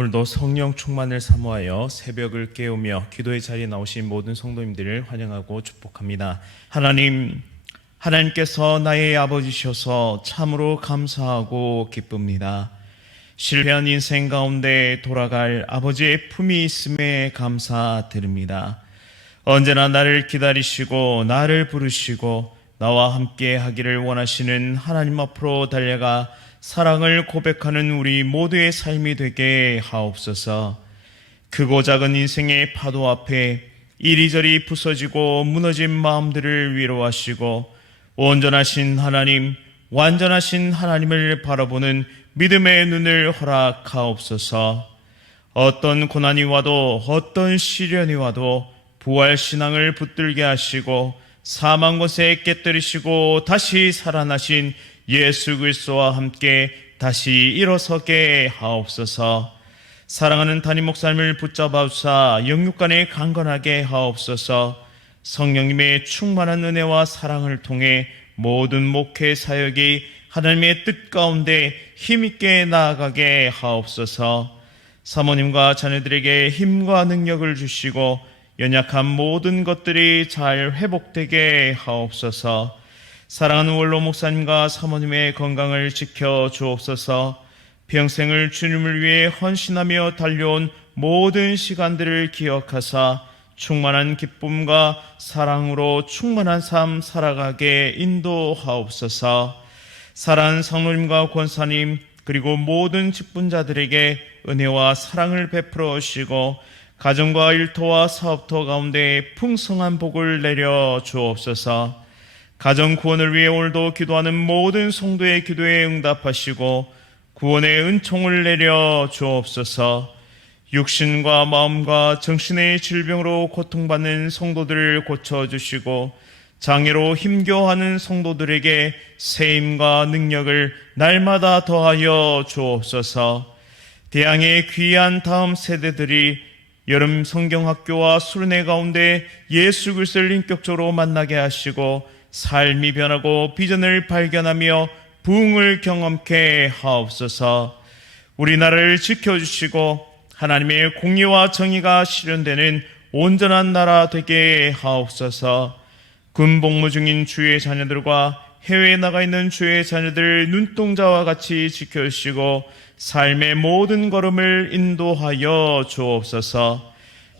오늘도 성령 충만을 사모하여 새벽을 깨우며 기도의 자리에 나오신 모든 성도님들을 환영하고 축복합니다. 하나님께서 나의 아버지셔서 참으로 감사하고 기쁩니다. 실패한 인생 가운데 돌아갈 아버지의 품이 있음에 감사드립니다. 언제나 나를 기다리시고 나를 부르시고 나와 함께 하기를 원하시는 하나님 앞으로 달려가 사랑을 고백하는 우리 모두의 삶이 되게 하옵소서. 크고 작은 인생의 파도 앞에 이리저리 부서지고 무너진 마음들을 위로하시고 온전하신 하나님, 완전하신 하나님을 바라보는 믿음의 눈을 허락하옵소서. 어떤 고난이 와도 어떤 시련이 와도 부활신앙을 붙들게 하시고 사망 곳에 깨뜨리시고 다시 살아나신 예수 그리스도와 함께 다시 일어서게 하옵소서. 사랑하는 담임 목사님을 붙잡아 주사 영육간에 강건하게 하옵소서. 성령님의 충만한 은혜와 사랑을 통해 모든 목회 사역이 하나님의 뜻 가운데 힘있게 나아가게 하옵소서. 사모님과 자녀들에게 힘과 능력을 주시고 연약한 모든 것들이 잘 회복되게 하옵소서. 사랑하는 원로 목사님과 사모님의 건강을 지켜 주옵소서. 평생을 주님을 위해 헌신하며 달려온 모든 시간들을 기억하사 충만한 기쁨과 사랑으로 충만한 삶 살아가게 인도하옵소서. 사랑하는 성도님과 권사님 그리고 모든 직분자들에게 은혜와 사랑을 베풀어 주시고 가정과 일터와 사업터 가운데 풍성한 복을 내려 주옵소서. 가정 구원을 위해 오늘도 기도하는 모든 성도의 기도에 응답하시고 구원의 은총을 내려 주옵소서. 육신과 마음과 정신의 질병으로 고통받는 성도들을 고쳐주시고 장애로 힘겨워하는 성도들에게 세임과 능력을 날마다 더하여 주옵소서. 대양의 귀한 다음 세대들이 여름 성경학교와 수련회 가운데 예수 그리스도를 인격적으로 만나게 하시고 삶이 변하고 비전을 발견하며 부흥을 경험케 하옵소서. 우리나라를 지켜주시고 하나님의 공의와 정의가 실현되는 온전한 나라 되게 하옵소서. 군복무 중인 주의 자녀들과 해외에 나가 있는 주의 자녀들 눈동자와 같이 지켜주시고 삶의 모든 걸음을 인도하여 주옵소서.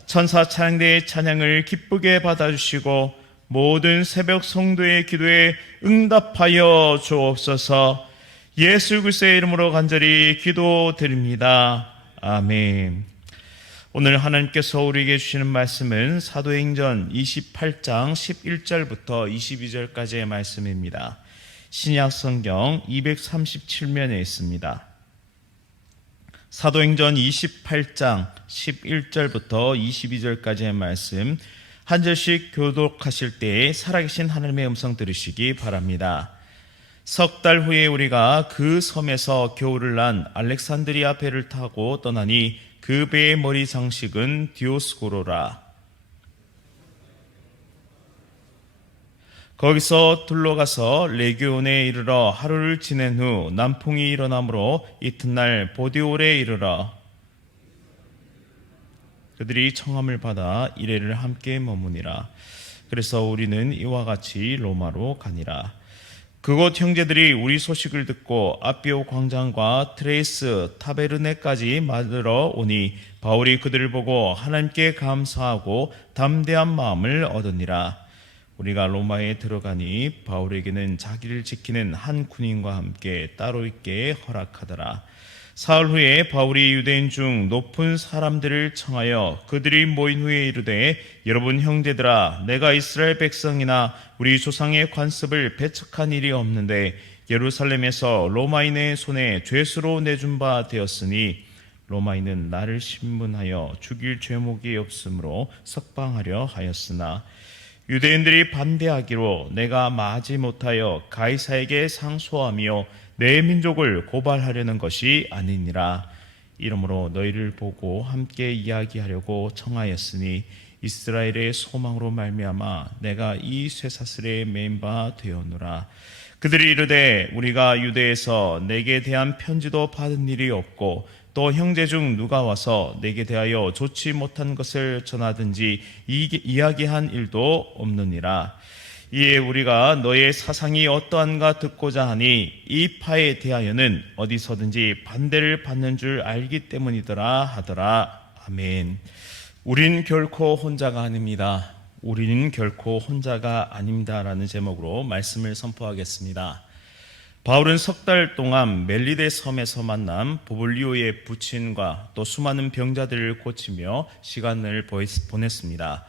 천사 찬양대의 찬양을 기쁘게 받아주시고 모든 새벽 성도의 기도에 응답하여 주옵소서. 예수 그리스도의 이름으로 간절히 기도드립니다. 아멘. 오늘 하나님께서 우리에게 주시는 말씀은 사도행전 28장 11절부터 22절까지의 말씀입니다. 신약 성경 237면에 있습니다. 사도행전 28장 11절부터 22절까지의 말씀 한 절씩 교독하실 때에 살아계신 하나님의 음성 들으시기 바랍니다. 석 달 후에 우리가 그 섬에서 겨울을 난 알렉산드리아 배를 타고 떠나니 그 배의 머리 장식은 디오스고로라. 거기서 둘러가서 레기온에 이르러 하루를 지낸 후 남풍이 일어나므로 이튿날 보디올에 이르러 그들이 청함을 받아 이레를 함께 머무니라. 그래서 우리는 이와 같이 로마로 가니라. 그곳 형제들이 우리 소식을 듣고 아비오 광장과 트레이스 타베르네까지 맞으러 오니 바울이 그들을 보고 하나님께 감사하고 담대한 마음을 얻으니라. 우리가 로마에 들어가니 바울에게는 자기를 지키는 한 군인과 함께 따로 있게 허락하더라. 사흘 후에 바울이 유대인 중 높은 사람들을 청하여 그들이 모인 후에 이르되 여러분 형제들아, 내가 이스라엘 백성이나 우리 조상의 관습을 배척한 일이 없는데 예루살렘에서 로마인의 손에 죄수로 내준 바 되었으니 로마인은 나를 신문하여 죽일 죄목이 없으므로 석방하려 하였으나 유대인들이 반대하기로 내가 마지 못하여 가이사에게 상소하며 내 민족을 고발하려는 것이 아니니라. 이러므로 너희를 보고 함께 이야기하려고 청하였으니 이스라엘의 소망으로 말미암아 내가 이 쇠사슬에 매인 바 되었노라. 그들이 이르되 우리가 유대에서 내게 대한 편지도 받은 일이 없고 또 형제 중 누가 와서 내게 대하여 좋지 못한 것을 전하든지 이야기한 일도 없느니라. 이에 우리가 너의 사상이 어떠한가 듣고자 하니 이 파에 대하여는 어디서든지 반대를 받는 줄 알기 때문이더라 하더라. 아멘. 우린 결코 혼자가 아닙니다. 우리는 결코 혼자가 아닙니다라는 제목으로 말씀을 선포하겠습니다. 바울은 석 달 동안 멜리데 섬에서 만난 보블리오의 부친과 또 수많은 병자들을 고치며 시간을 보냈습니다.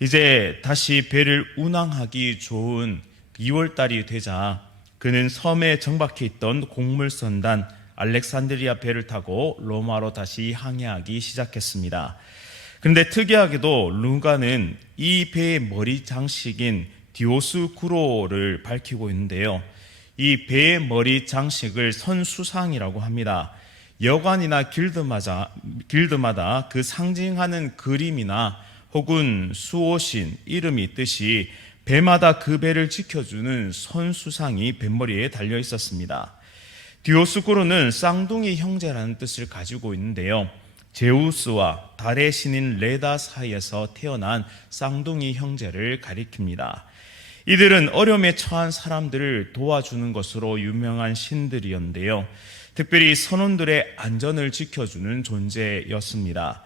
이제 다시 배를 운항하기 좋은 2월달이 되자 그는 섬에 정박해 있던 곡물선단 알렉산드리아 배를 타고 로마로 다시 항해하기 시작했습니다. 그런데 특이하게도 루가는 이 배의 머리 장식인 디오스쿠로를 밝히고 있는데요. 이 배의 머리 장식을 선수상이라고 합니다. 여관이나 길드마다 그 상징하는 그림이나 혹은 수호신, 이름이 있듯이 배마다 그 배를 지켜주는 선수상이 뱃머리에 달려 있었습니다. 디오스쿠로는 쌍둥이 형제라는 뜻을 가지고 있는데요. 제우스와 달의 신인 레다 사이에서 태어난 쌍둥이 형제를 가리킵니다. 이들은 어려움에 처한 사람들을 도와주는 것으로 유명한 신들이었는데요. 특별히 선원들의 안전을 지켜주는 존재였습니다.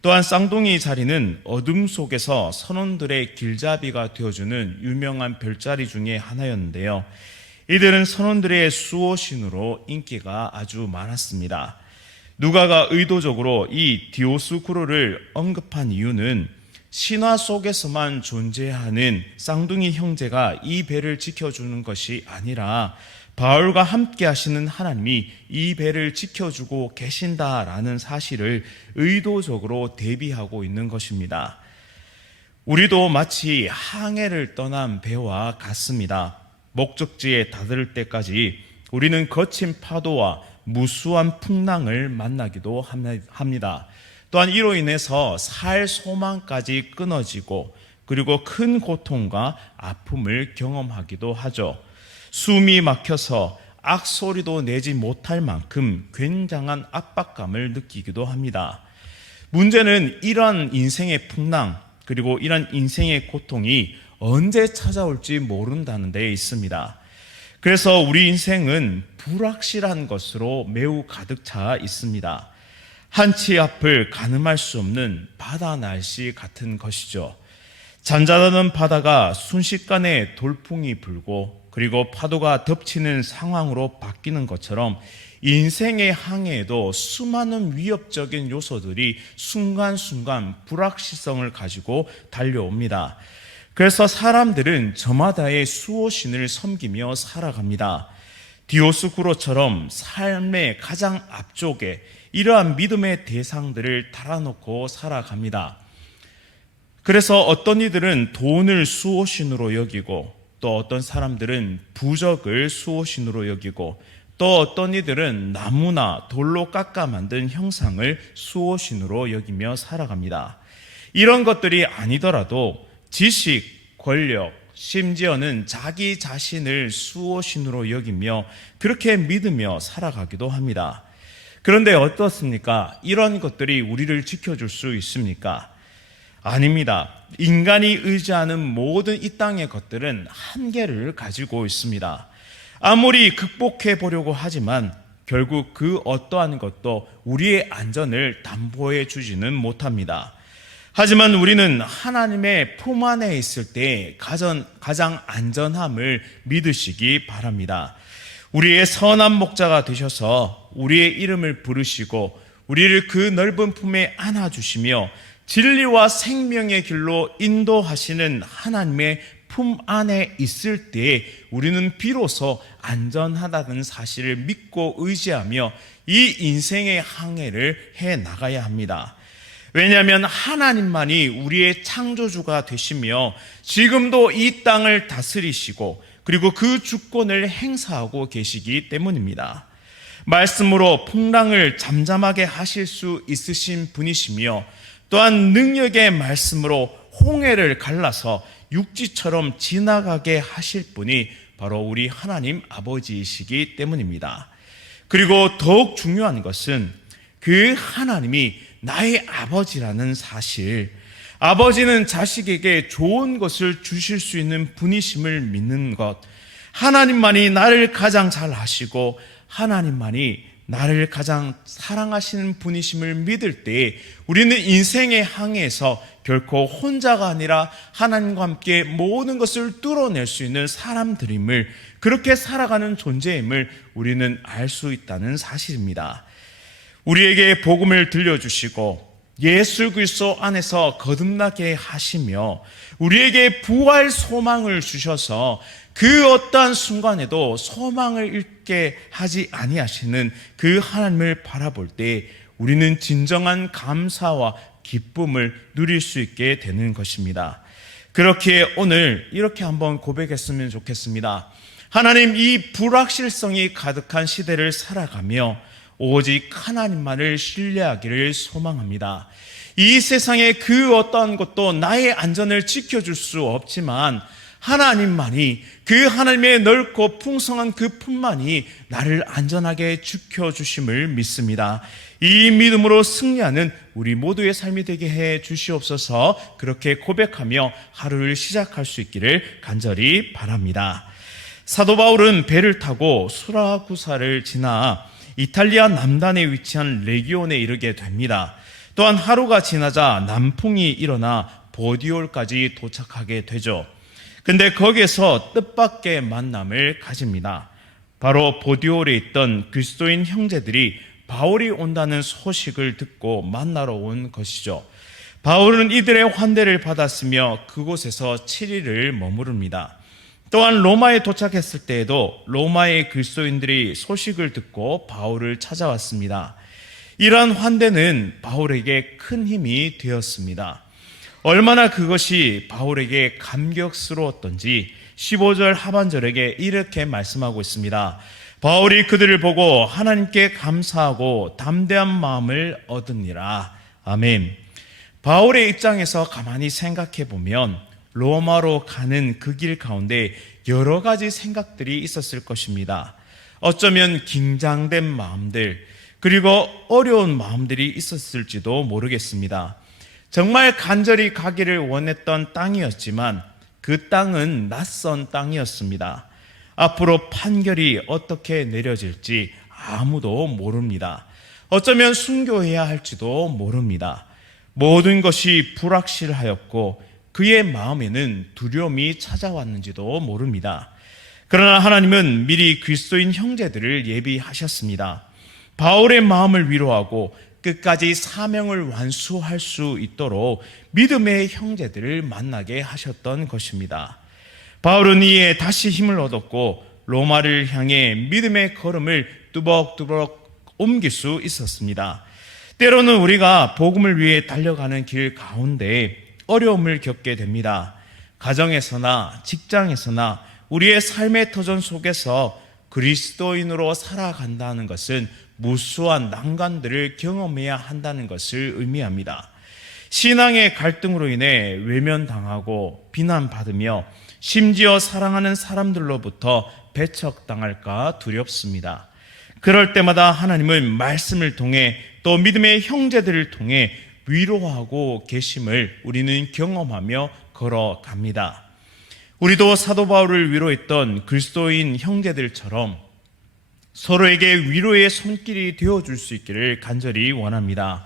또한 쌍둥이 자리는 어둠 속에서 선원들의 길잡이가 되어주는 유명한 별자리 중에 하나였는데요. 이들은 선원들의 수호신으로 인기가 아주 많았습니다. 누가가 의도적으로 이 디오스쿠로를 언급한 이유는 신화 속에서만 존재하는 쌍둥이 형제가 이 배를 지켜주는 것이 아니라 바울과 함께 하시는 하나님이 이 배를 지켜주고 계신다라는 사실을 의도적으로 대비하고 있는 것입니다. 우리도 마치 항해를 떠난 배와 같습니다. 목적지에 다다를 때까지 우리는 거친 파도와 무수한 풍랑을 만나기도 합니다. 또한 이로 인해서 살 소망까지 끊어지고 그리고 큰 고통과 아픔을 경험하기도 하죠. 숨이 막혀서 악소리도 내지 못할 만큼 굉장한 압박감을 느끼기도 합니다. 문제는 이런 인생의 풍랑 그리고 이런 인생의 고통이 언제 찾아올지 모른다는 데 있습니다. 그래서 우리 인생은 불확실한 것으로 매우 가득 차 있습니다. 한치 앞을 가늠할 수 없는 바다 날씨 같은 것이죠. 잔잔하던 바다가 순식간에 돌풍이 불고 그리고 파도가 덮치는 상황으로 바뀌는 것처럼 인생의 항해에도 수많은 위협적인 요소들이 순간순간 불확실성을 가지고 달려옵니다. 그래서 사람들은 저마다의 수호신을 섬기며 살아갑니다. 디오스쿠로처럼 삶의 가장 앞쪽에 이러한 믿음의 대상들을 달아놓고 살아갑니다. 그래서 어떤 이들은 돈을 수호신으로 여기고 또 어떤 사람들은 부적을 수호신으로 여기고 또 어떤 이들은 나무나 돌로 깎아 만든 형상을 수호신으로 여기며 살아갑니다. 이런 것들이 아니더라도 지식, 권력, 심지어는 자기 자신을 수호신으로 여기며 그렇게 믿으며 살아가기도 합니다. 그런데 어떻습니까? 이런 것들이 우리를 지켜줄 수 있습니까? 아닙니다. 인간이 의지하는 모든 이 땅의 것들은 한계를 가지고 있습니다. 아무리 극복해 보려고 하지만 결국 그 어떠한 것도 우리의 안전을 담보해 주지는 못합니다. 하지만 우리는 하나님의 품 안에 있을 때 가장 안전함을 믿으시기 바랍니다. 우리의 선한 목자가 되셔서 우리의 이름을 부르시고 우리를 그 넓은 품에 안아주시며 진리와 생명의 길로 인도하시는 하나님의 품 안에 있을 때 우리는 비로소 안전하다는 사실을 믿고 의지하며 이 인생의 항해를 해 나가야 합니다. 왜냐하면 하나님만이 우리의 창조주가 되시며 지금도 이 땅을 다스리시고 그리고 그 주권을 행사하고 계시기 때문입니다. 말씀으로 풍랑을 잠잠하게 하실 수 있으신 분이시며 또한 능력의 말씀으로 홍해를 갈라서 육지처럼 지나가게 하실 분이 바로 우리 하나님 아버지이시기 때문입니다. 그리고 더욱 중요한 것은 그 하나님이 나의 아버지라는 사실, 아버지는 자식에게 좋은 것을 주실 수 있는 분이심을 믿는 것, 하나님만이 나를 가장 잘 아시고 하나님만이 나를 가장 사랑하시는 분이심을 믿을 때 우리는 인생의 항해에서 결코 혼자가 아니라 하나님과 함께 모든 것을 뚫어낼 수 있는 사람들임을, 그렇게 살아가는 존재임을 우리는 알 수 있다는 사실입니다. 우리에게 복음을 들려주시고 예수 그리스도 안에서 거듭나게 하시며 우리에게 부활 소망을 주셔서 그 어떠한 순간에도 소망을 잃게 하지 아니하시는 그 하나님을 바라볼 때 우리는 진정한 감사와 기쁨을 누릴 수 있게 되는 것입니다. 그렇게 오늘 이렇게 한번 고백했으면 좋겠습니다. 하나님, 이 불확실성이 가득한 시대를 살아가며 오직 하나님만을 신뢰하기를 소망합니다. 이 세상의 그 어떠한 것도 나의 안전을 지켜줄 수 없지만 하나님만이, 그 하나님의 넓고 풍성한 그 품만이 나를 안전하게 지켜주심을 믿습니다. 이 믿음으로 승리하는 우리 모두의 삶이 되게 해 주시옵소서. 그렇게 고백하며 하루를 시작할 수 있기를 간절히 바랍니다. 사도 바울은 배를 타고 수라구사를 지나 이탈리아 남단에 위치한 레기온에 이르게 됩니다. 또한 하루가 지나자 남풍이 일어나 보디올까지 도착하게 되죠. 근데 거기에서 뜻밖의 만남을 가집니다. 바로 보디올에 있던 그리스도인 형제들이 바울이 온다는 소식을 듣고 만나러 온 것이죠. 바울은 이들의 환대를 받았으며 그곳에서 7일을 머무릅니다. 또한 로마에 도착했을 때에도 로마의 그리스도인들이 소식을 듣고 바울을 찾아왔습니다. 이러한 환대는 바울에게 큰 힘이 되었습니다. 얼마나 그것이 바울에게 감격스러웠던지 15절 하반절에게 이렇게 말씀하고 있습니다. 바울이 그들을 보고 하나님께 감사하고 담대한 마음을 얻으니라. 아멘. 바울의 입장에서 가만히 생각해 보면 로마로 가는 그 길 가운데 여러 가지 생각들이 있었을 것입니다. 어쩌면 긴장된 마음들, 그리고 어려운 마음들이 있었을지도 모르겠습니다. 정말 간절히 가기를 원했던 땅이었지만 그 땅은 낯선 땅이었습니다. 앞으로 판결이 어떻게 내려질지 아무도 모릅니다. 어쩌면 순교해야 할지도 모릅니다. 모든 것이 불확실하였고 그의 마음에는 두려움이 찾아왔는지도 모릅니다. 그러나 하나님은 미리 그리스도인 형제들을 예비하셨습니다. 바울의 마음을 위로하고 끝까지 사명을 완수할 수 있도록 믿음의 형제들을 만나게 하셨던 것입니다. 바울은 이에 다시 힘을 얻었고 로마를 향해 믿음의 걸음을 뚜벅뚜벅 옮길 수 있었습니다. 때로는 우리가 복음을 위해 달려가는 길 가운데 어려움을 겪게 됩니다. 가정에서나 직장에서나 우리의 삶의 터전 속에서 그리스도인으로 살아간다는 것은 무수한 난관들을 경험해야 한다는 것을 의미합니다. 신앙의 갈등으로 인해 외면당하고 비난받으며 심지어 사랑하는 사람들로부터 배척당할까 두렵습니다. 그럴 때마다 하나님은 말씀을 통해 또 믿음의 형제들을 통해 위로하고 계심을 우리는 경험하며 걸어갑니다. 우리도 사도 바울을 위로했던 그리스도인 형제들처럼 서로에게 위로의 손길이 되어줄 수 있기를 간절히 원합니다.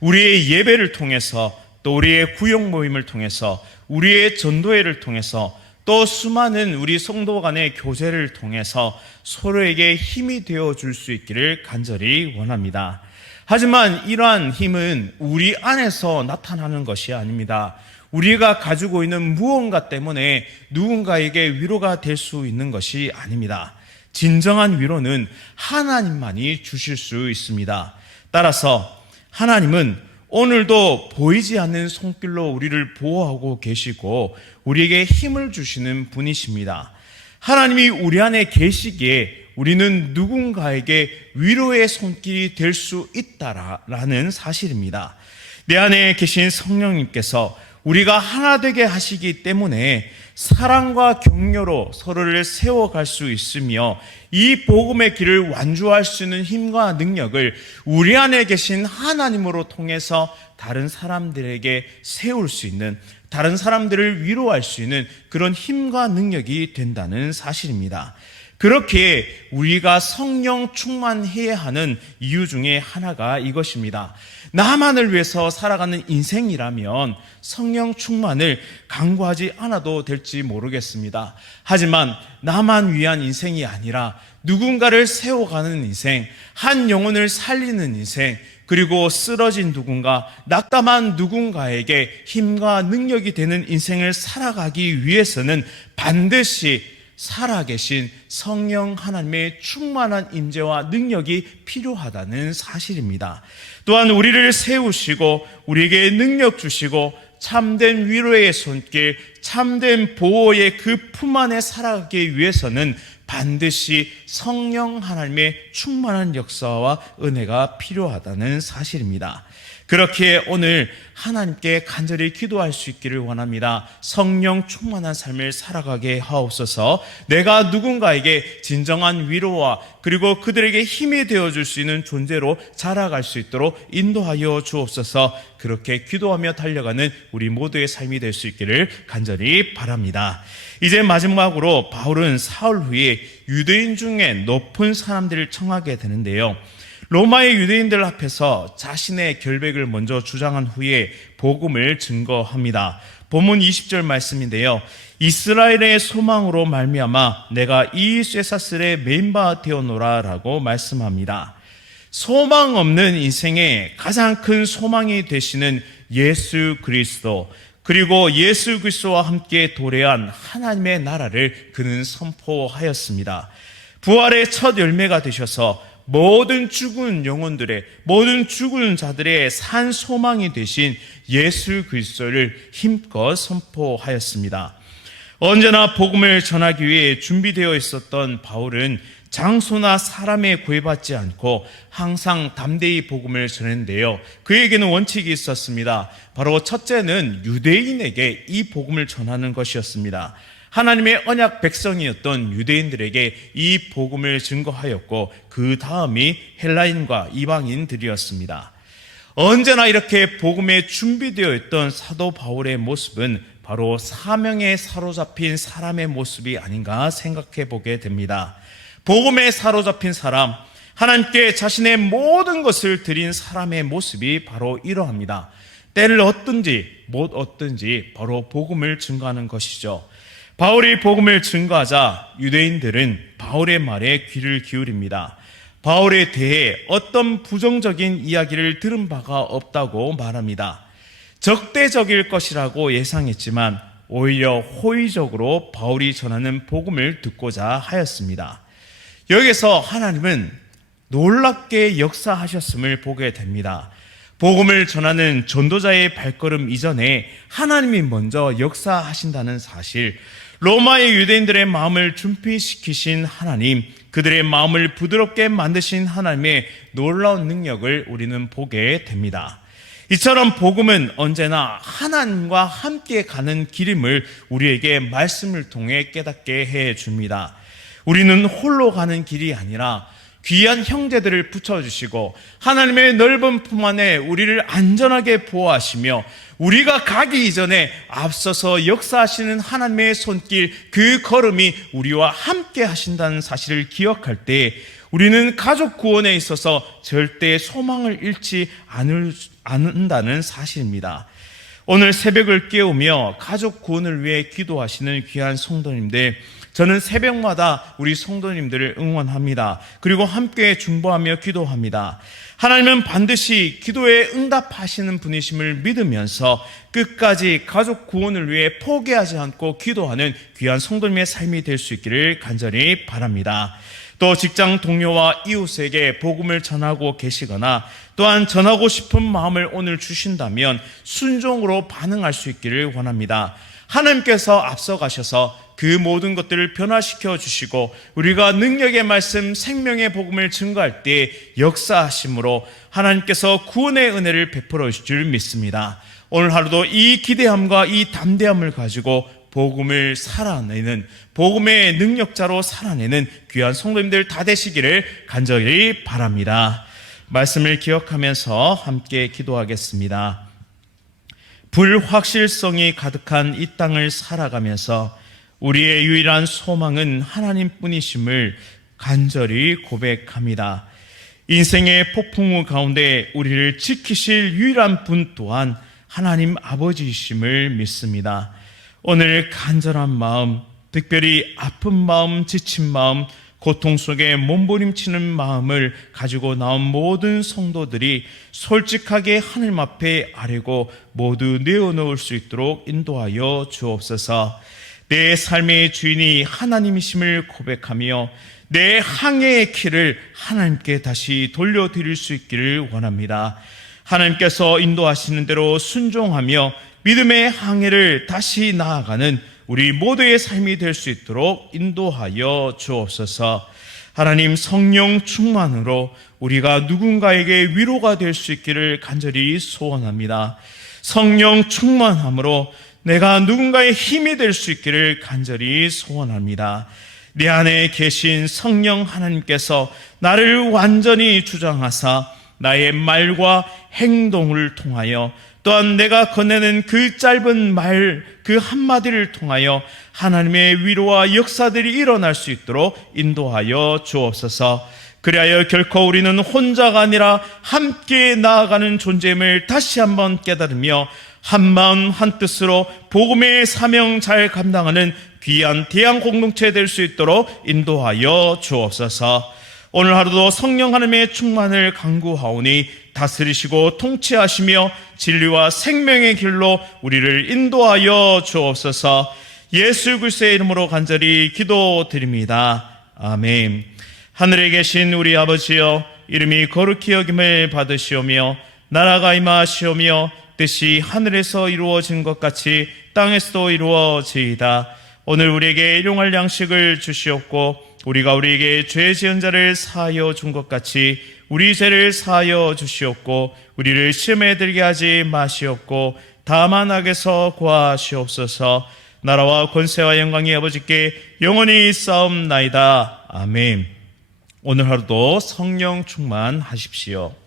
우리의 예배를 통해서 또 우리의 구역 모임을 통해서 우리의 전도회를 통해서 또 수많은 우리 성도 간의 교제를 통해서 서로에게 힘이 되어줄 수 있기를 간절히 원합니다. 하지만 이러한 힘은 우리 안에서 나타나는 것이 아닙니다. 우리가 가지고 있는 무언가 때문에 누군가에게 위로가 될 수 있는 것이 아닙니다. 진정한 위로는 하나님만이 주실 수 있습니다. 따라서 하나님은 오늘도 보이지 않는 손길로 우리를 보호하고 계시고 우리에게 힘을 주시는 분이십니다. 하나님이 우리 안에 계시기에 우리는 누군가에게 위로의 손길이 될 수 있다라는 사실입니다. 내 안에 계신 성령님께서 우리가 하나 되게 하시기 때문에 사랑과 격려로 서로를 세워갈 수 있으며 이 복음의 길을 완주할 수 있는 힘과 능력을 우리 안에 계신 하나님으로 통해서 다른 사람들에게 세울 수 있는, 다른 사람들을 위로할 수 있는 그런 힘과 능력이 된다는 사실입니다. 그렇게 우리가 성령 충만해야 하는 이유 중에 하나가 이것입니다. 나만을 위해서 살아가는 인생이라면 성령 충만을 강구하지 않아도 될지 모르겠습니다. 하지만 나만 위한 인생이 아니라 누군가를 세워가는 인생, 한 영혼을 살리는 인생, 그리고 쓰러진 누군가, 낙담한 누군가에게 힘과 능력이 되는 인생을 살아가기 위해서는 반드시 살아계신 성령 하나님의 충만한 임재와 능력이 필요하다는 사실입니다. 또한 우리를 세우시고 우리에게 능력 주시고 참된 위로의 손길, 참된 보호의 그 품 안에 살아가기 위해서는 반드시 성령 하나님의 충만한 역사와 은혜가 필요하다는 사실입니다. 그렇게 오늘 하나님께 간절히 기도할 수 있기를 원합니다. 성령 충만한 삶을 살아가게 하옵소서. 내가 누군가에게 진정한 위로와 그리고 그들에게 힘이 되어줄 수 있는 존재로 자라갈 수 있도록 인도하여 주옵소서. 그렇게 기도하며 달려가는 우리 모두의 삶이 될 수 있기를 간절히 바랍니다. 이제 마지막으로 바울은 사흘 후에 유대인 중에 높은 사람들을 청하게 되는데요. 로마의 유대인들 앞에서 자신의 결백을 먼저 주장한 후에 복음을 증거합니다. 본문 20절 말씀인데요. 이스라엘의 소망으로 말미암아 내가 이 쇠사슬에 매인바 되어노라 라고 말씀합니다. 소망 없는 인생의 가장 큰 소망이 되시는 예수 그리스도, 그리고 예수 그리스도와 함께 도래한 하나님의 나라를 그는 선포하였습니다. 부활의 첫 열매가 되셔서 모든 죽은 영혼들의, 모든 죽은 자들의 산 소망이 되신 예수 그리스도를 힘껏 선포하였습니다. 언제나 복음을 전하기 위해 준비되어 있었던 바울은 장소나 사람에 구애받지 않고 항상 담대히 복음을 전했는데요. 그에게는 원칙이 있었습니다. 바로 첫째는 유대인에게 이 복음을 전하는 것이었습니다. 하나님의 언약 백성이었던 유대인들에게 이 복음을 증거하였고 그 다음이 헬라인과 이방인들이었습니다. 언제나 이렇게 복음에 준비되어 있던 사도 바울의 모습은 바로 사명에 사로잡힌 사람의 모습이 아닌가 생각해 보게 됩니다. 복음에 사로잡힌 사람, 하나님께 자신의 모든 것을 드린 사람의 모습이 바로 이러합니다. 때를 얻든지 못 얻든지 바로 복음을 증거하는 것이죠. 바울이 복음을 증거하자 유대인들은 바울의 말에 귀를 기울입니다. 바울에 대해 어떤 부정적인 이야기를 들은 바가 없다고 말합니다. 적대적일 것이라고 예상했지만 오히려 호의적으로 바울이 전하는 복음을 듣고자 하였습니다. 여기서 하나님은 놀랍게 역사하셨음을 보게 됩니다. 복음을 전하는 전도자의 발걸음 이전에 하나님이 먼저 역사하신다는 사실, 로마의 유대인들의 마음을 준비시키신 하나님, 그들의 마음을 부드럽게 만드신 하나님의 놀라운 능력을 우리는 보게 됩니다. 이처럼 복음은 언제나 하나님과 함께 가는 길임을 우리에게 말씀을 통해 깨닫게 해줍니다. 우리는 홀로 가는 길이 아니라 귀한 형제들을 붙여주시고 하나님의 넓은 품 안에 우리를 안전하게 보호하시며 우리가 가기 이전에 앞서서 역사하시는 하나님의 손길, 그 걸음이 우리와 함께 하신다는 사실을 기억할 때 우리는 가족 구원에 있어서 절대 소망을 잃지 않는다는 사실입니다. 오늘 새벽을 깨우며 가족 구원을 위해 기도하시는 귀한 성도님들, 저는 새벽마다 우리 성도님들을 응원합니다. 그리고 함께 중보하며 기도합니다. 하나님은 반드시 기도에 응답하시는 분이심을 믿으면서 끝까지 가족 구원을 위해 포기하지 않고 기도하는 귀한 성도님의 삶이 될 수 있기를 간절히 바랍니다. 또 직장 동료와 이웃에게 복음을 전하고 계시거나 또한 전하고 싶은 마음을 오늘 주신다면 순종으로 반응할 수 있기를 원합니다. 하나님께서 앞서가셔서 그 모든 것들을 변화시켜 주시고 우리가 능력의 말씀, 생명의 복음을 증거할 때 역사하심으로 하나님께서 구원의 은혜를 베풀어 주실 줄 믿습니다. 오늘 하루도 이 기대함과 이 담대함을 가지고 복음을 살아내는, 복음의 능력자로 살아내는 귀한 성도님들 다 되시기를 간절히 바랍니다. 말씀을 기억하면서 함께 기도하겠습니다. 불확실성이 가득한 이 땅을 살아가면서 우리의 유일한 소망은 하나님뿐이심을 간절히 고백합니다. 인생의 폭풍우 가운데 우리를 지키실 유일한 분 또한 하나님 아버지이심을 믿습니다. 오늘 간절한 마음, 특별히 아픈 마음, 지친 마음, 고통 속에 몸부림치는 마음을 가지고 나온 모든 성도들이 솔직하게 하나님 앞에 아뢰고 모두 내어놓을 수 있도록 인도하여 주옵소서. 내 삶의 주인이 하나님이심을 고백하며 내 항해의 키를 하나님께 다시 돌려드릴 수 있기를 원합니다. 하나님께서 인도하시는 대로 순종하며 믿음의 항해를 다시 나아가는 우리 모두의 삶이 될 수 있도록 인도하여 주옵소서. 하나님, 성령 충만으로 우리가 누군가에게 위로가 될 수 있기를 간절히 소원합니다. 성령 충만함으로 내가 누군가의 힘이 될 수 있기를 간절히 소원합니다. 내 안에 계신 성령 하나님께서 나를 완전히 주장하사 나의 말과 행동을 통하여 또한 내가 건네는 그 짧은 말 그 한마디를 통하여 하나님의 위로와 역사들이 일어날 수 있도록 인도하여 주옵소서. 그리하여 결코 우리는 혼자가 아니라 함께 나아가는 존재임을 다시 한번 깨달으며 한마음 한뜻으로 복음의 사명 잘 감당하는 귀한 대양 공동체 될 수 있도록 인도하여 주옵소서. 오늘 하루도 성령 하나님의 충만을 간구하오니 다스리시고 통치하시며 진리와 생명의 길로 우리를 인도하여 주옵소서. 예수 그리스도의 이름으로 간절히 기도드립니다. 아멘. 하늘에 계신 우리 아버지여, 이름이 거룩히 여김을 받으시오며 나라가 임하시오며 뜻이 하늘에서 이루어진 것 같이 땅에서도 이루어지이다. 오늘 우리에게 일용할 양식을 주시옵고 우리가 우리에게 죄 지은 자를 사하여 준 것 같이 우리 죄를 사하여 주시옵고 우리를 시험에 들게 하지 마시옵고 다만 악에서 구하시옵소서. 나라와 권세와 영광이 아버지께 영원히 있사옵나이다. 아멘. 오늘 하루도 성령 충만하십시오.